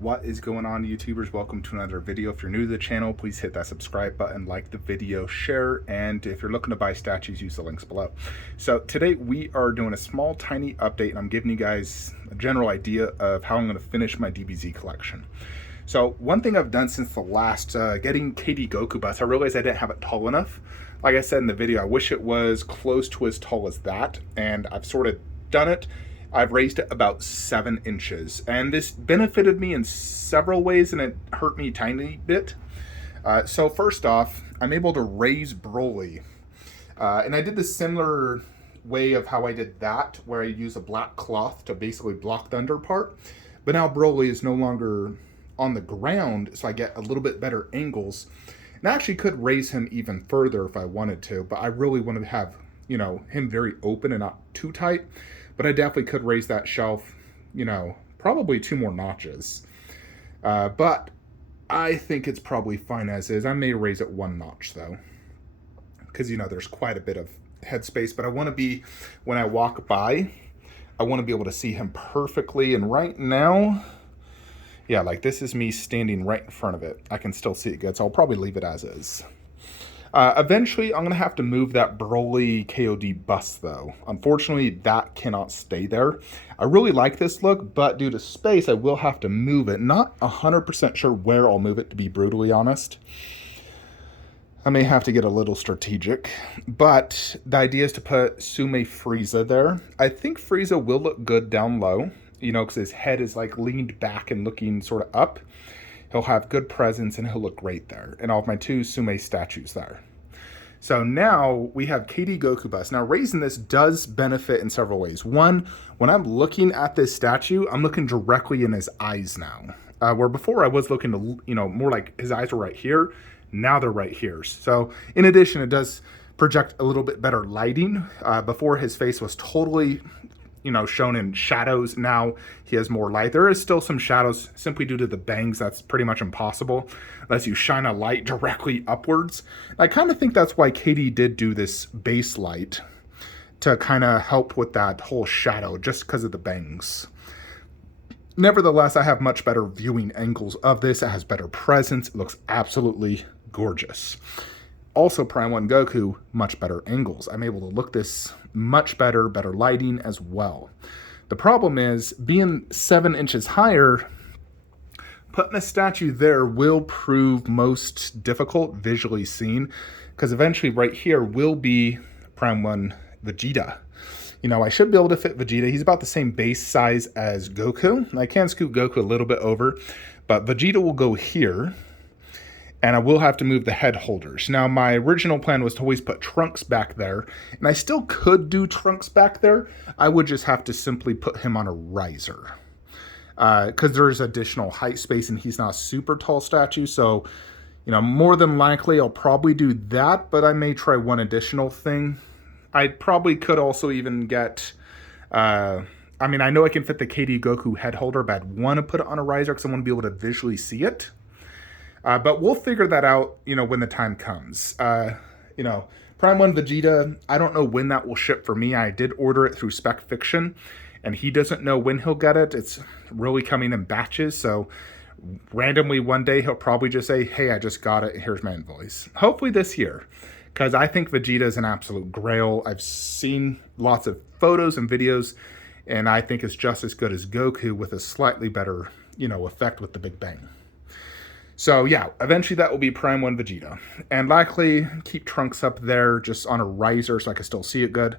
What is going on, YouTubers? Welcome to another video. If you're new to the channel, please hit that subscribe button, like the video, share, and if you're looking to buy statues, use the links below. So today we are doing a small tiny update, and I'm giving you guys a general idea of how I'm going to finish my DBZ collection. So one thing I've done since the last getting KD Goku bust, I realized I didn't have it tall enough. Like I said in the video, I wish it was close to as tall as that, and I've sort of done it. I've raised it about 7 inches, and this benefited me in several ways, and it hurt me a tiny bit. So first off, I'm able to raise Broly, and I did the similar way of how I did that, where I use a black cloth to basically block the under part, but now Broly is no longer on the ground, so I get a little bit better angles, and I actually could raise him even further if I wanted to, but I really wanted to have, you know, him very open and not too tight. But I definitely could raise that shelf, you know, probably 2 more notches. But I think it's probably fine as is. I may raise it 1 notch though, because, you know, there's quite a bit of headspace. But I want to be, when I walk by, I want to be able to see him perfectly. And right now, yeah, like this is me standing right in front of it. I can still see it good, so I'll probably leave it as is. Eventually, I'm going to have to move that Broly KOD bust, though. Unfortunately, that cannot stay there. I really like this look, but due to space, I will have to move it. Not 100% sure where I'll move it, to be brutally honest. I may have to get a little strategic, but the idea is to put Sume Frieza there. I think Frieza will look good down low, you know, because his head is like leaned back and looking sort of up. He'll have good presence and he'll look great there. And all of my 2 Sume statues there. So now we have KD Goku bust. Now raising this does benefit in several ways. One, when I'm looking at this statue, I'm looking directly in his eyes now. Where before I was looking to, you know, more like his eyes were right here. Now they're right here. So in addition, it does project a little bit better lighting. Before his face was totally, you know, shown in shadows. Now he has more light. There is still some shadows simply due to the bangs. That's pretty much impossible unless you shine a light directly upwards. I kind of think that's why KD did do this base light, to kind of help with that whole shadow, just because of the bangs. Nevertheless, I have much better viewing angles of this. It has better presence. It looks absolutely gorgeous. Also, Prime 1 Goku, much better angles. I'm able to look this much better lighting as well. The problem is, being 7 inches higher, putting a statue there will prove most difficult visually seen, because eventually right here will be Prime 1 Vegeta. You know, I should be able to fit Vegeta. He's about the same base size as Goku. I can scoot Goku a little bit over, but Vegeta will go here. And I will have to move the head holders. Now, my original plan was to always put Trunks back there, and I still could do Trunks back there. I would just have to simply put him on a riser, because there's additional height space, and he's not a super tall statue. So, you know, more than likely, I'll probably do that, but I may try one additional thing. I probably could also even get... I mean, I know I can fit the KD Goku head holder, but I'd want to put it on a riser because I want to be able to visually see it. But we'll figure that out, you know, when the time comes. You know, Prime 1 Vegeta, I don't know when that will ship for me. I did order it through Spec Fiction, and he doesn't know when he'll get it. It's really coming in batches, so randomly one day he'll probably just say, hey, I just got it, here's my invoice. Hopefully this year, because I think Vegeta is an absolute grail. I've seen lots of photos and videos, and I think it's just as good as Goku with a slightly better, you know, effect with the Big Bang. So yeah, eventually that will be Prime 1 Vegeta. And likely keep Trunks up there just on a riser so I can still see it good.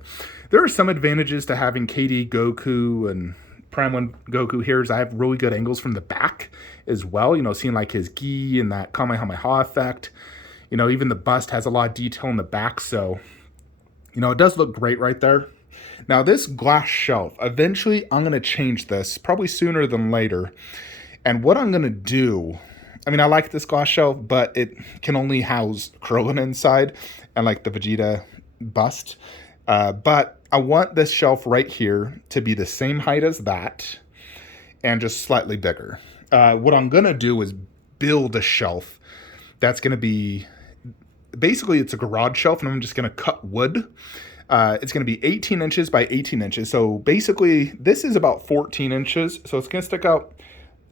There are some advantages to having KD Goku and Prime 1 Goku here. Is I have really good angles from the back as well. You know, seeing like his gi and that Kamehameha effect. You know, even the bust has a lot of detail in the back. So, you know, it does look great right there. Now this glass shelf, eventually I'm going to change this, probably sooner than later. And what I'm going to do... I mean, I like this glass shelf, but it can only house Krillin inside and like the Vegeta bust. But I want this shelf right here to be the same height as that and just slightly bigger. What I'm going to do is build a shelf that's going to be, basically it's a garage shelf, and I'm just going to cut wood. It's going to be 18 inches by 18 inches. So basically this is about 14 inches. So it's going to stick out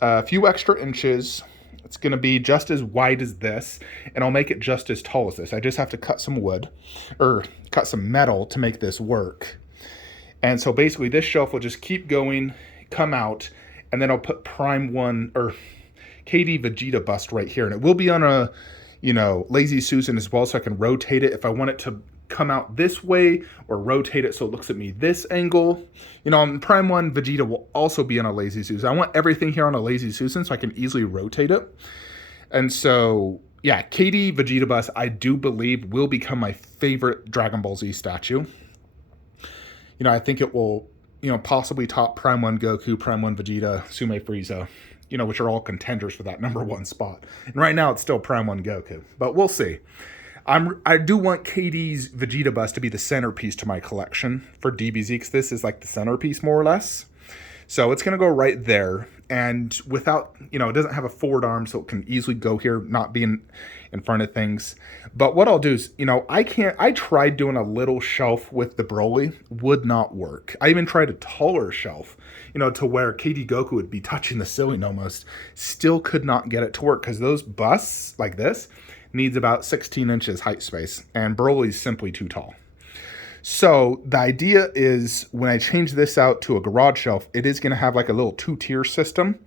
a few extra inches. It's going to be just as wide as this, and I'll make it just as tall as this. I just have to cut some wood, or cut some metal to make this work. And so basically this shelf will just keep going, come out, and then I'll put Prime 1, or KD Vegeta bust right here. And it will be on a, Lazy Susan as well, so I can rotate it if I want it to come out this way, or rotate it so it looks at me this angle. On Prime 1, Vegeta will also be on a Lazy Susan. I want everything here on a Lazy Susan so I can easily rotate it. And so, yeah, KD Vegeta bust, I do believe, will become my favorite Dragon Ball Z statue. I think it will, possibly top Prime 1 Goku, Prime 1 Vegeta, Sume Frieza, which are all contenders for that #1 spot. And right now it's still Prime 1 Goku, but we'll see. I do want KD's Vegeta bust to be the centerpiece to my collection for DBZ, because this is like the centerpiece more or less. So it's going to go right there. And without, it doesn't have a forward arm, so it can easily go here, not being in front of things. But what I'll do is, I tried doing a little shelf with the Broly, would not work. I even tried a taller shelf, to where KD Goku would be touching the ceiling almost. Still could not get it to work, because those busts like this needs about 16 inches height space, and Broly's simply too tall. So the idea is, when I change this out to a garage shelf, it is going to have like a little 2-tier system.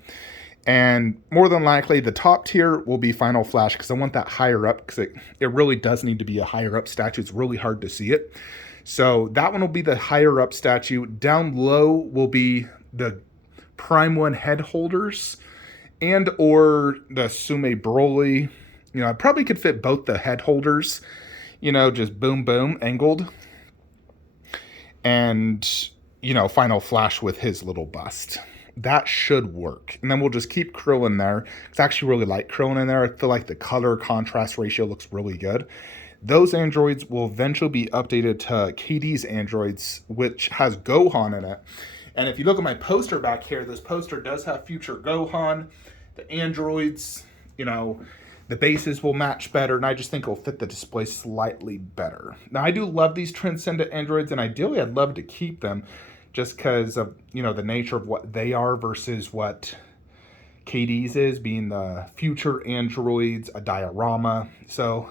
And more than likely, the top tier will be Final Flash, because I want that higher up, because it really does need to be a higher up statue. It's really hard to see it. So that one will be the higher up statue. Down low will be the Prime 1 head holders, and or the Sume Broly. I probably could fit both the head holders, just boom, boom, angled. And, Final Flash with his little bust. That should work. And then we'll just keep Krillin there. I actually really like Krillin in there. I feel like the color contrast ratio looks really good. Those androids will eventually be updated to KD's androids, which has Gohan in it. And if you look at my poster back here, this poster does have future Gohan. The androids, the bases will match better, and I just think it'll fit the display slightly better. Now, I do love these Transcendent androids, and ideally I'd love to keep them just because of, the nature of what they are versus what KD's is, being the future androids, a diorama. So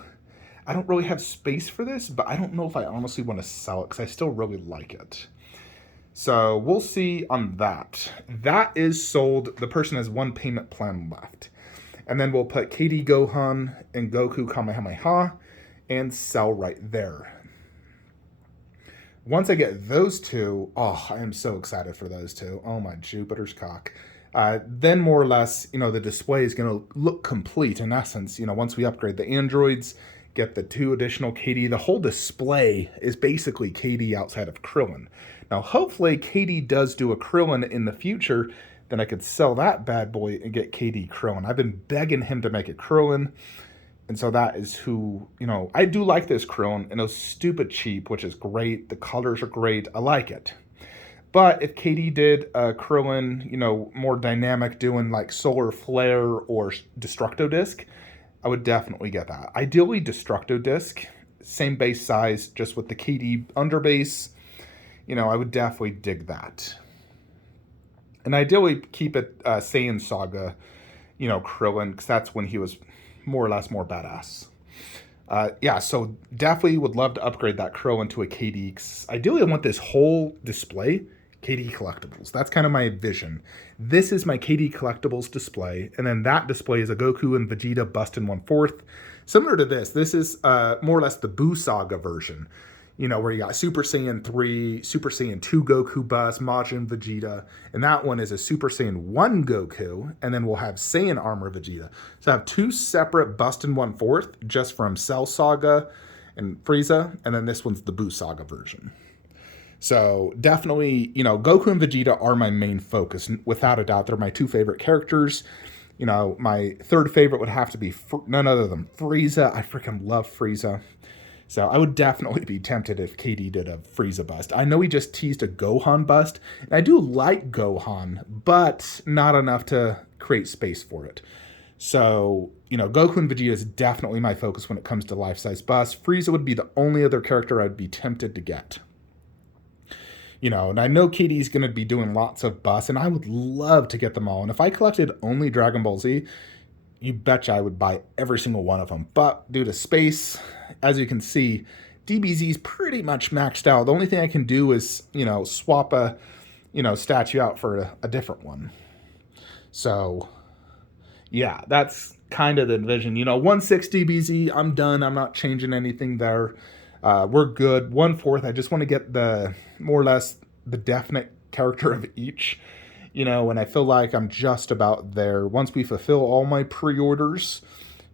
I don't really have space for this, but I don't know if I honestly want to sell it, because I still really like it. So we'll see on that. That is sold. The person has one payment plan left. And then we'll put KD Gohan and Goku Kamehameha and sell right there. Once I get those two, I am so excited for those two. Oh my Jupiter's cock. Then more or less, the display is going to look complete in essence. Once we upgrade the androids, get the 2 additional KD, the whole display is basically KD outside of Krillin. Now, hopefully KD does do a Krillin in the future, then I could sell that bad boy and get KD Krillin. I've been begging him to make a Krillin. And so that is who, I do like this Krillin, and it was stupid cheap, which is great. The colors are great. I like it. But if KD did a Krillin, more dynamic, doing like Solar Flare or Destructo Disc, I would definitely get that. Ideally, Destructo Disc, same base size, just with the KD underbase. I would definitely dig that. And ideally keep it Saiyan Saga, Krillin, because that's when he was more or less more badass. Yeah, so definitely would love to upgrade that Krillin to a KD. Ideally, I want this whole display KD Collectibles. That's kind of my vision. This is my KD Collectibles display, and then that display is a Goku and Vegeta bust in 1/4. Similar to this. This is more or less the Buu Saga version. Where you got Super Saiyan 3, Super Saiyan 2 Goku bust, Majin Vegeta, and that one is a Super Saiyan 1 Goku, and then we'll have Saiyan Armor Vegeta. So I have 2 separate bust in 1/4, just from Cell Saga and Frieza, and then this one's the Buu Saga version. So definitely, Goku and Vegeta are my main focus. Without a doubt, they're my 2 favorite characters. My 3rd favorite would have to be none other than Frieza. I freaking love Frieza. So I would definitely be tempted if KD did a Frieza bust. I know he just teased a Gohan bust, and I do like Gohan, but not enough to create space for it. So, Goku and Vegeta is definitely my focus when it comes to life-size busts. Frieza would be the only other character I'd be tempted to get. And I know KD's going to be doing lots of busts, and I would love to get them all. And if I collected only Dragon Ball Z, you betcha I would buy every single one of them. But due to space, as you can see, DBZ is pretty much maxed out. The only thing I can do is, swap a, statue out for a different one. So, yeah, that's kind of the vision. 1/6 DBZ, I'm done. I'm not changing anything there. We're good. 1/4, I just want to get the, more or less, the definite character of each. And I feel like I'm just about there. Once we fulfill all my pre-orders,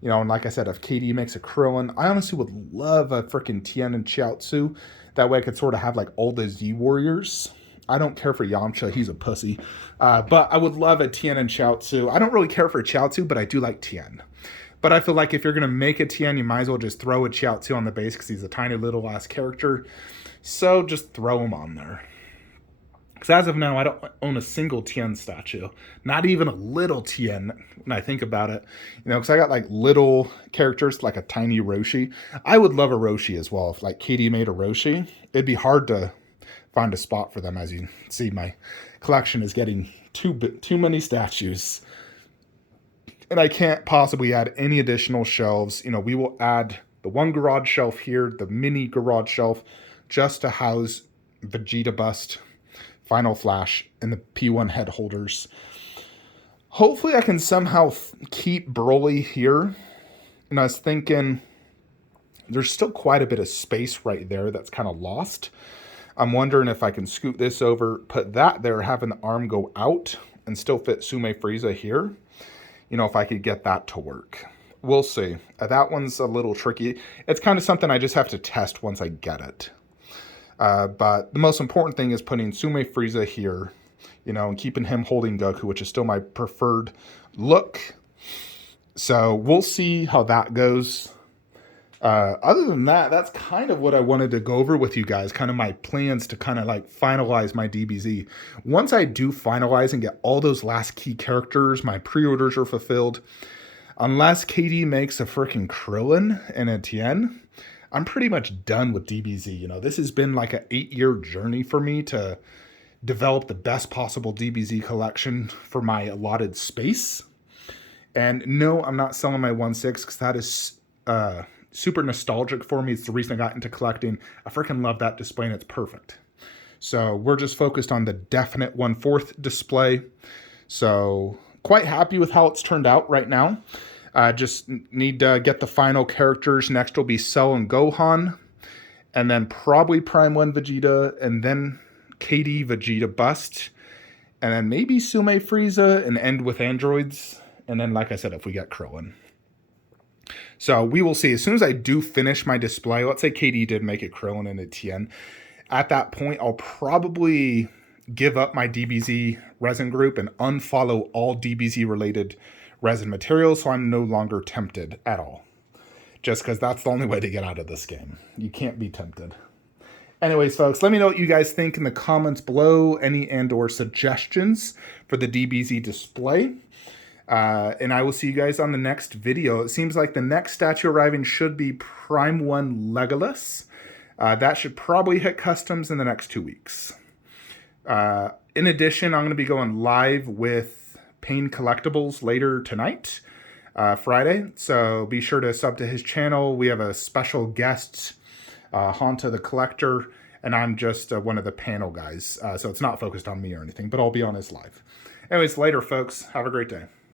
and like I said, if KD makes a Krillin, I honestly would love a freaking Tien and Chiaotzu. That way I could sort of have like all the Z Warriors. I don't care for Yamcha, he's a pussy. But I would love a Tien and Chiaotzu. I don't really care for Chiaotzu, but I do like Tien. But I feel like if you're going to make a Tien, you might as well just throw a Chiaotzu on the base because he's a tiny little ass character. So just throw him on there. Because as of now, I don't own a single Tien statue. Not even a little Tien when I think about it. Because I got like little characters, like a tiny Roshi. I would love a Roshi as well. If like KD made a Roshi, it'd be hard to find a spot for them. As you see, my collection is getting too many statues. And I can't possibly add any additional shelves. We will add the one garage shelf here, the mini garage shelf, just to house Vegeta bust, Final Flash, and the P1 head holders. Hopefully I can somehow keep Broly here. And I was thinking there's still quite a bit of space right there that's kind of lost. I'm wondering if I can scoot this over, put that there, having the arm go out, and still fit Sume Frieza here. If I could get that to work. We'll see. That one's a little tricky. It's kind of something I just have to test once I get it. But the most important thing is putting Sume Frieza here, and keeping him holding Goku, which is still my preferred look. So we'll see how that goes. Other than that, that's kind of what I wanted to go over with you guys, kind of my plans to kind of like finalize my DBZ. Once I do finalize and get all those last key characters, my pre-orders are fulfilled, unless KD makes a freaking Krillin and a Tien, I'm pretty much done with DBZ. This has been like an 8-year journey for me to develop the best possible DBZ collection for my allotted space. And no, I'm not selling my 1/6 because that is super nostalgic for me. It's the reason I got into collecting. I freaking love that display and it's perfect. So we're just focused on the definite 1/4 display. So quite happy with how it's turned out right now. Just need to get the final characters. Next will be Cell and Gohan. And then probably Prime 1 Vegeta. And then KD Vegeta bust. And then maybe Sume Frieza and end with androids. And then, like I said, if we get Krillin. So we will see. As soon as I do finish my display, let's say KD did make it Krillin and a Tien. At that point, I'll probably give up my DBZ resin group and unfollow all DBZ related resin materials, so I'm no longer tempted at all. Just because that's the only way to get out of this game. You can't be tempted. Anyways, folks, let me know what you guys think in the comments below. Any and/or suggestions for the DBZ display. And I will see you guys on the next video. It seems like the next statue arriving should be Prime 1 Legolas. That should probably hit customs in the next 2 weeks. In addition, I'm going to be going live with Pain Collectibles later tonight, Friday. So be sure to sub to his channel. We have a special guest, Hanta the Collector, and I'm just one of the panel guys. So it's not focused on me or anything, but I'll be on his live. Anyways, later, folks. Have a great day.